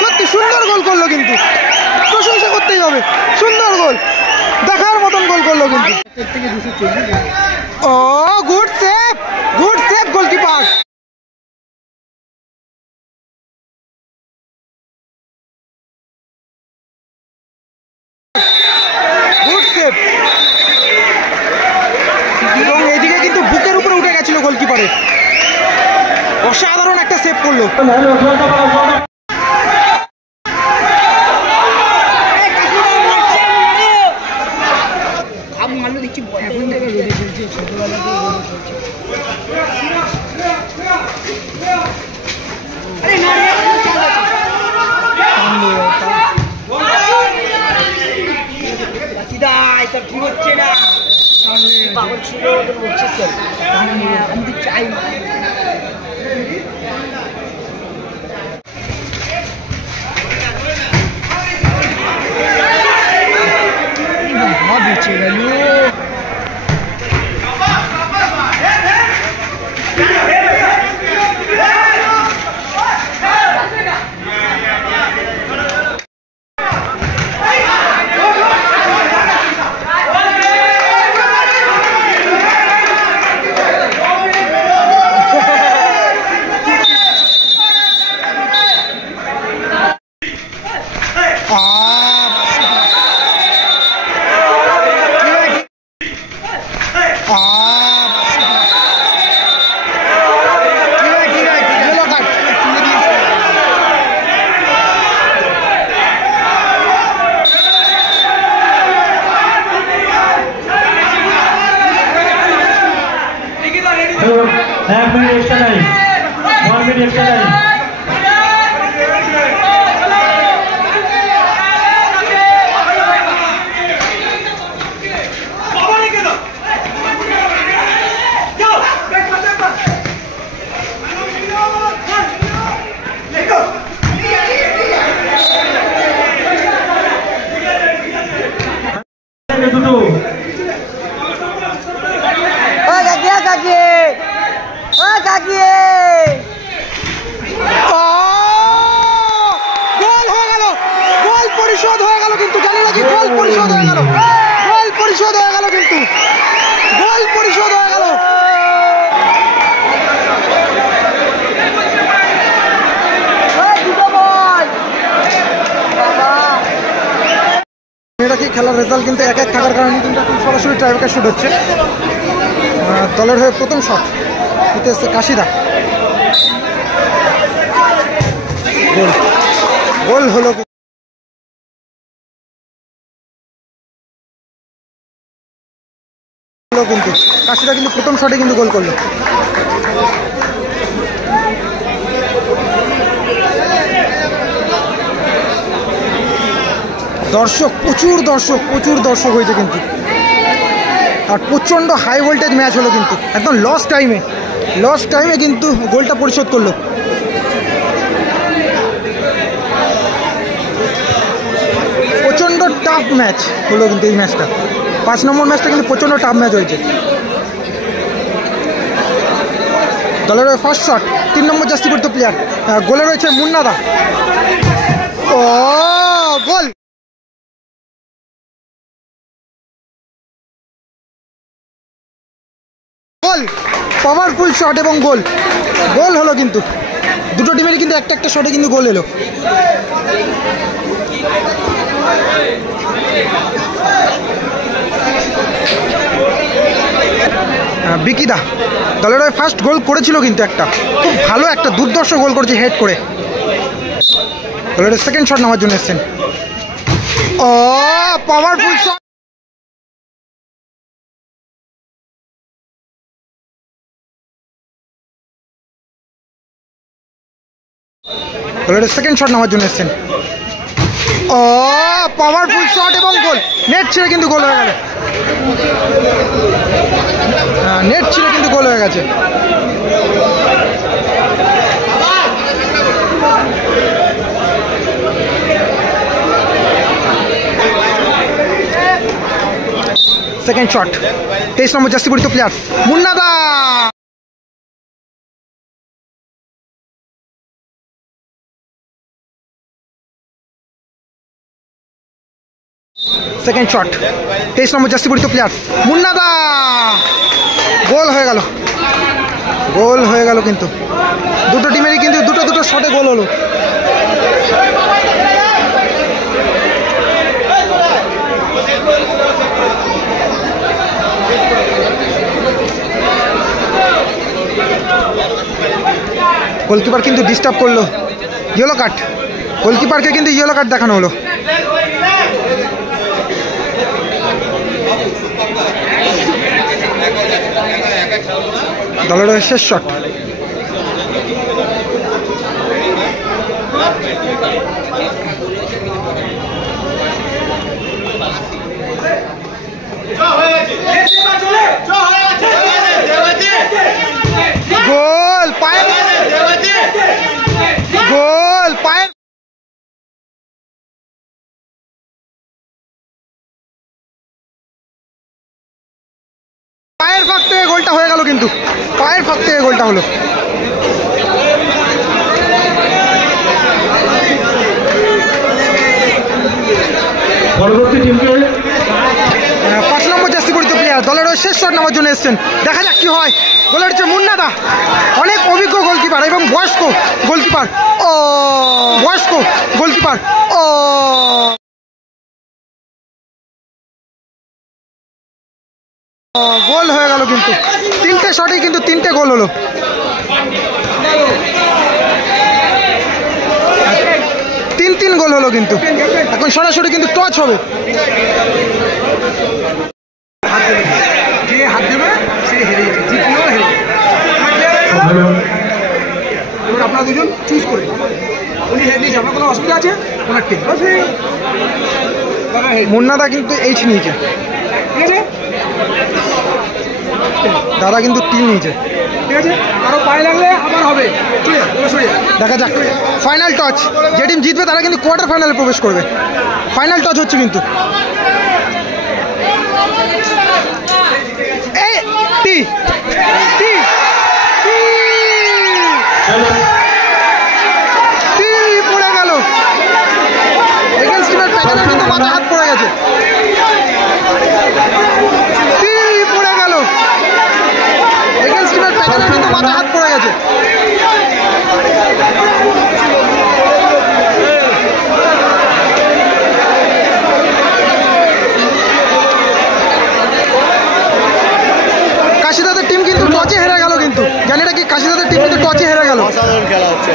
সত্যি সুন্দর গোল করলো, কিন্তু প্রশংসা করতেই হবে, সুন্দর গোল, দেখার মতন গোল করলো কিন্তু। ও good save goalkeeper. Good save, এবং এদিকে কিন্তু বুকের উপরে উঠে গেছিল গোলকিপারের, অসাধারণ একটা সেভ করলো। কি হচ্ছে না পাগল ছিল আমি চাই বেঁচে গেল। এক minute extra time, 1 minute extra time. Goal হয়ে গেল, গোল পরিশোধ হয়ে গেল, কিন্তু জানি না কি গোল পরিশোধ হয়ে গেল, গোল পরিশোধ হয়ে গেল, কিন্তু গোল পরিশোধ হয়ে গেল। এটা কি খেলার রেজাল্ট কিন্তু 1-1 থাকার কারণে কিন্তু সরাসরি ট্রাইব্রেকার শুট হচ্ছে। দলের হয়ে প্রথম শট দিতে এসছে কাশিদা, গোল, গোল হলো কিন্তু কাশিদা কিন্তু প্রথম শটে কিন্তু গোল করলো। দর্শক, প্রচুর দর্শক হয়েছে কিন্তু, আর প্রচণ্ড হাই ভোল্টেজ ম্যাচ হলো কিন্তু, একদম লস টাইমে কিন্তু গোলটা পরিশোধ করলো। প্রচণ্ড টাফ ম্যাচ হলো কিন্তু এই ম্যাচটা, 5 নম্বর ম্যাচটা কিন্তু প্রচণ্ড টাফ ম্যাচ হয়েছে। দলের ফার্স্ট শট, 3 নম্বর জার্সি পরিহিত প্লেয়ার, গোলে রয়েছে মুন্নাদা। ও গোল, গোল, পাওয়ারফুল শট এবং গোল, গোল হলো কিন্তু দুটো টিমেরই কিন্তু একটা শটে কিন্তু গোল এলো। বিকিদা দলের হয়ে ফার্স্ট গোল করেছিল কিন্তু, একটা খুব ভালো একটা দুর্দর্শ গোল করেছে হেড করে। দলের সেকেন্ড শট নেওয়ার জন্য এসছেন। ও পাওয়ারফুল শট, দলের সেকেন্ড শট নেওয়ার জন্য এসছেন। ও পাওয়ারফুল শট এবং গোল, নেট ছিঁড়ে কিন্তু গোল হয়ে গেল, নেট ছিঁড়ে কিন্তু গোল হয়ে গেছে। সেকেন্ড শট 23 নম্বর জার্সি পরিহিত প্লেয়ার মুন্না দা। সেকেন্ড শট 23 নম্বর জার্সি পরিহিত প্লেয়ার মুন্না দা। গোল হয়ে গেল, গোল হয়ে গেল কিন্তু দুটো টিমেরই কিন্তু দুটো শটে গোল হলো। গোলকিপার কিন্তু ডিস্টার্ব করলো, ইয়েলো কার্ড, গোলকিপারকে কিন্তু ইয়েলো কার্ড দেখানো হলো। দলের শেষ শট গোল পায়ের, গোল পায়ের, পায়ের ফাঁক থেকে গোলটা হয়ে গেল কিন্তু পায়ের ফাঁক থেকে গোলটা হলো। পরবর্তী টিমকে 5 নম্বর জার্সি পরিহিত প্লেয়ার দলের শেষ শট নেওয়ার জন্য এসছেন, দেখা যাক কি হয়। গোলের হচ্ছে মুন্না দা, অনেক অভিজ্ঞ গোলকিপার এবং বয়স্ক গোলকিপার, ও বয়স্ক গোলকিপার, ও গোল হয়ে গেল কিন্তু 3টে শটেই কিন্তু 3টে গোল হলো। 3 গোল হলো কিন্তু এখন সরাসরি কিন্তু টচ হবে। যে হাত দেবে সে হেরে যাবে, জিতলেও হেরে যাবে। এবার আপনারা দুজন চুজ করে, উনি হেরে দিয়েছে, আপনার কোনো অসুবিধা আছে ওনার টিম মুন্নাদা কিন্তু এইচ নিয়েছে, ঠিক আছে, দাদা কিন্তু টিম নিয়েছে, ঠিক আছে, আরো পায়ে লাগলে আবার হবে। দেখা যাক ফাইনাল টচ, যে টিম জিতবে তারা কিন্তু কোয়ার্টার ফাইনালে প্রবেশ করবে। ফাইনাল টচ হচ্ছে কিন্তু পড়ে গেল, এগেন্স্ট টিমের প্যাকেজের কিন্তু মাথায় হাত পড়ে গেছে, পড়ে গেল, এগেন্স্ট টিমের প্যাকেজের কিন্তু মাথায় হাত পড়ে গেছে। কাশিদাদের টিম কিন্তু টচে হেরে গেল, কিন্তু জানি না কি কাশিদাদের টিম কিন্তু টচে হেরে গেল। অসাধারণ খেলা হচ্ছে।